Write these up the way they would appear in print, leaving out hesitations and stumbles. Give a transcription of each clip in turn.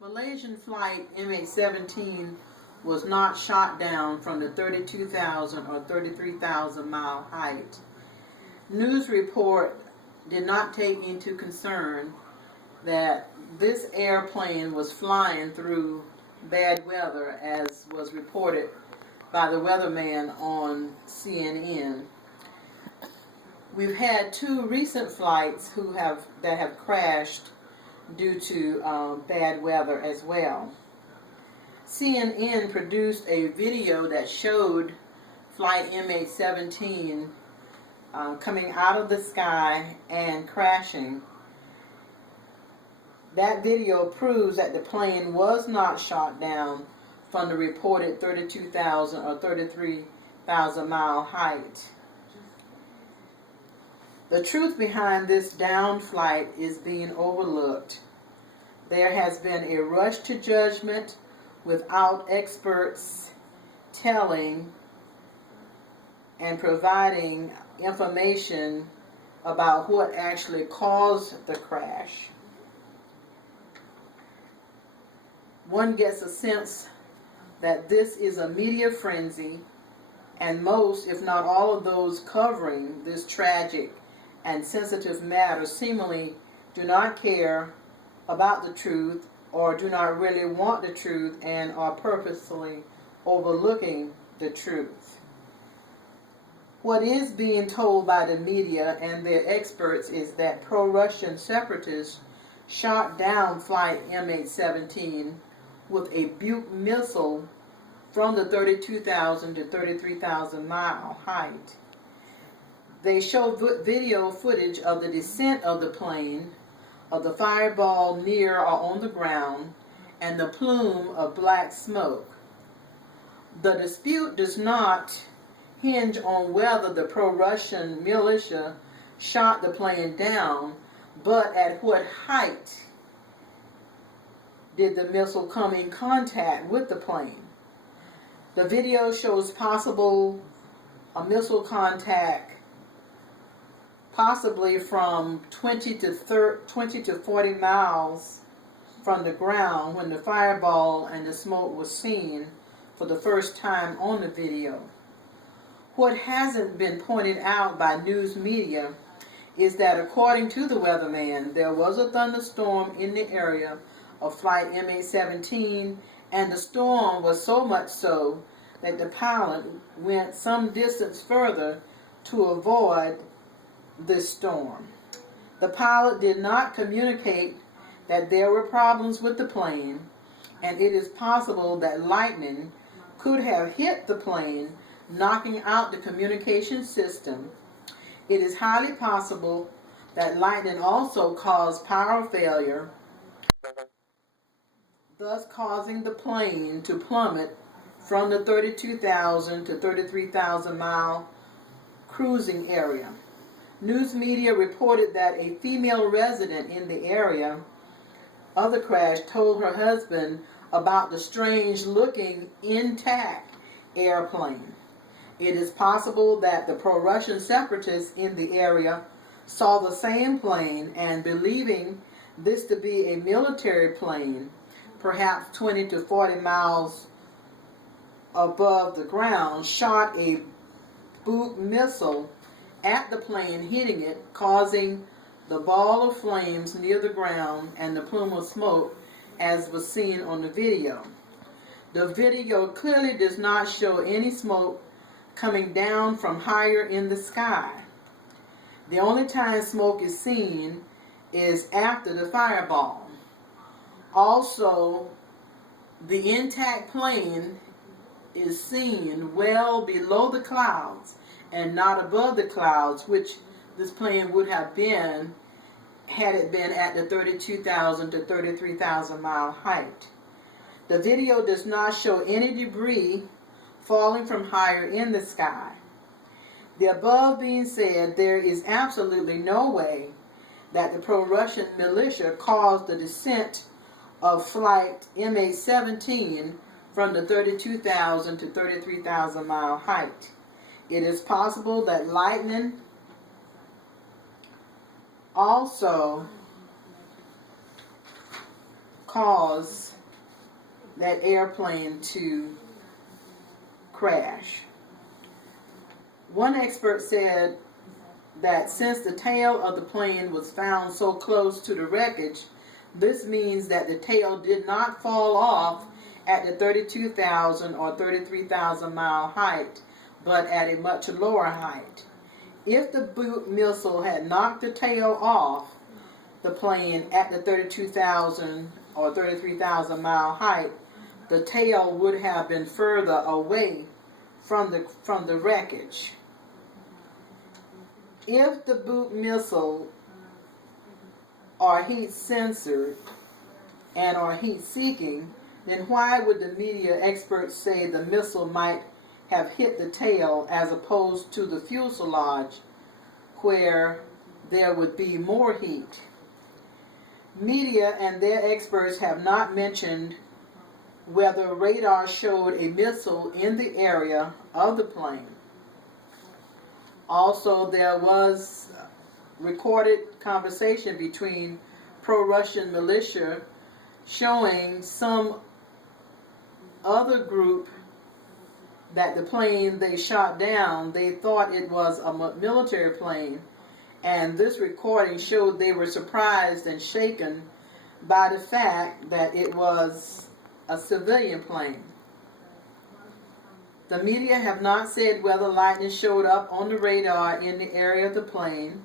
Malaysian flight MH17 was not shot down from the 32,000 or 33,000 mile height. News report did not take into concern that this airplane was flying through bad weather, as was reported by the weatherman on CNN. We've had two recent flights that have crashed due to bad weather as well. CNN produced a video that showed flight MH17 coming out of the sky and crashing. That video proves that the plane was not shot down from the reported 32,000 or 33,000 mile height. The truth behind this down flight is being overlooked. There has been a rush to judgment without experts telling and providing information about what actually caused the crash. One gets a sense that this is a media frenzy, and most, if not all of those covering this tragic and sensitive matter seemingly do not care about the truth or do not really want the truth and are purposely overlooking the truth. What is being told by the media and their experts is that pro-Russian separatists shot down flight MH17 with a Buk missile from the 32,000 to 33,000 mile height. They show video footage of the descent of the plane, of the fireball near or on the ground, and the plume of black smoke. The dispute does not hinge on whether the pro-Russian militia shot the plane down, but at what height did the missile come in contact with the plane. The video shows possible missile contact possibly from 20 to 40 miles from the ground when the fireball and the smoke was seen for the first time on the video. What hasn't been pointed out by news media is that according to the weatherman, there was a thunderstorm in the area of flight MH17, and the storm was so much so that the pilot went some distance further to avoid this storm. The pilot did not communicate that there were problems with the plane, and it is possible that lightning could have hit the plane, knocking out the communication system. It is highly possible that lightning also caused power failure, thus causing the plane to plummet from the 32,000 to 33,000 mile cruising area. News media reported that a female resident in the area of the crash told her husband about the strange looking intact airplane. It is possible that the pro-Russian separatists in the area saw the same plane and, believing this to be a military plane, perhaps 20 to 40 miles above the ground, shot a Buk missile at the plane, hitting it, causing the ball of flames near the ground and the plume of smoke, as was seen on the video. The video clearly does not show any smoke coming down from higher in the sky. The only time smoke is seen is after the fireball. Also, the intact plane is seen well below the clouds and not above the clouds, which this plane would have been had it been at the 32,000 to 33,000 mile height. The video does not show any debris falling from higher in the sky. The above being said, there is absolutely no way that the pro-Russian militia caused the descent of flight MH17 from the 32,000 to 33,000 mile height. It is possible that lightning also caused that airplane to crash. One expert said that since the tail of the plane was found so close to the wreckage, this means that the tail did not fall off at the 32,000 or 33,000 mile height, but at a much lower height. If the Buk missile had knocked the tail off the plane at the 32,000 or 33,000 mile height, the tail would have been further away from the wreckage. If the Buk missile are heat censored and are heat seeking, then why would the media experts say the missile might have hit the tail as opposed to the fuselage, where there would be more heat? Media and their experts have not mentioned whether radar showed a missile in the area of the plane. Also, there was recorded conversation between pro-Russian militia showing some other group that the plane they shot down, they thought it was a military plane, and this recording showed they were surprised and shaken by the fact that it was a civilian plane. The media have not said whether lightning showed up on the radar in the area of the plane.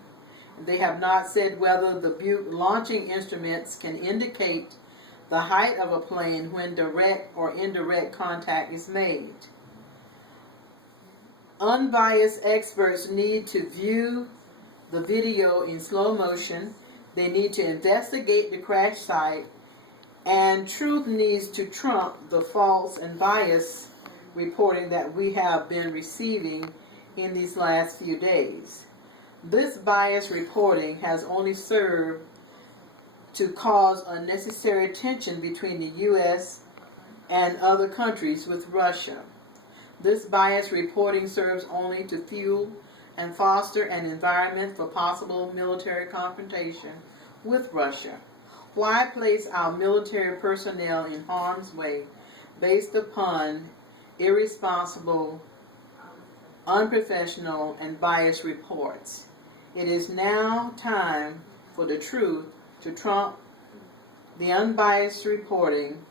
They have not said whether the Buk launching instruments can indicate the height of a plane when direct or indirect contact is made. Unbiased experts need to view the video in slow motion. They need to investigate the crash site, and truth needs to trump the false and biased reporting that we have been receiving in these last few days. This biased reporting has only served to cause unnecessary tension between the U.S. and other countries with Russia. This biased reporting serves only to fuel and foster an environment for possible military confrontation with Russia. Why place our military personnel in harm's way based upon irresponsible, unprofessional, and biased reports? It is now time for the truth to trump the unbiased reporting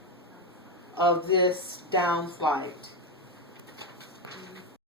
of this down flight.